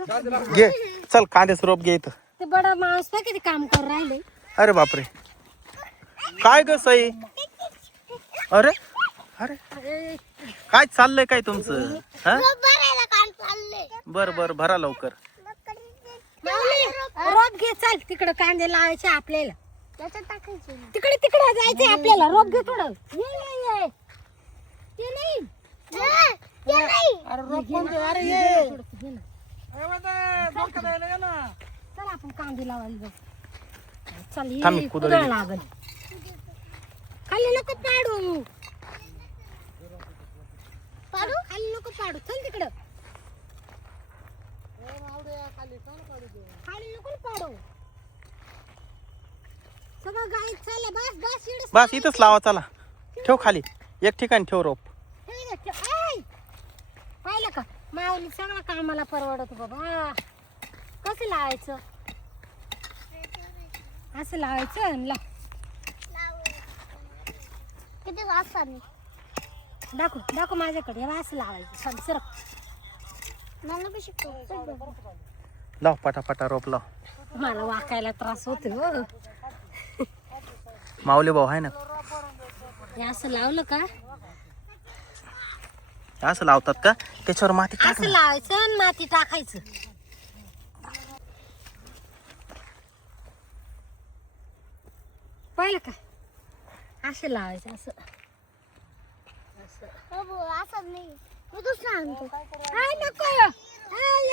घे चल कांद्याचं रोप घे इथं. ते बडा माणूस ना किती काम करून राहिले. अरे बापरे काय ग सई. अरे अरे काय चाललंय काय तुमचं हा? बर बर भरा लवकर. रोप घे चल तिकडं कांदे लावायचे आपल्याला. तिकडे तिकडे जायचंय आपल्याला. रोप घे थोडं. ये ते नाही अरे रोप कोणते. अरे ये चल आपण कांदे लावायला जाऊ. चल थांब, ये कुदळ कुदळ लागल. खाली नको पाडू. खाली नको पाडू. चल तिकडं. खाली नको पाडू. सगळं गाय चाललं. बस बस इकडे बस इथंच लावा चला. ठेव खाली एक ठिकाणी ठेव रोप. पाहिलं का माऊली सगळं कामाला परवडत बाबा. कसं लावायचं असं लावायचं आणि किती वाजता दाखव दाखव माझ्याकडे. असं लावायचं. सर मला पण शिकतो. लाव पटापटा रोप लाव. मला वाकायला त्रास होतो. माऊली भाऊ आहे ना. हे असं लावलं का असं लावतात का त्याच्यावर माती टाक असं ना. लावायचं आणि माती टाकायचं. पाहिलं का असं लावायचं. असं असं नाही मी दुसरं आणतो. नको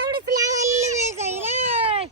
एवढंच लावायला जाईल.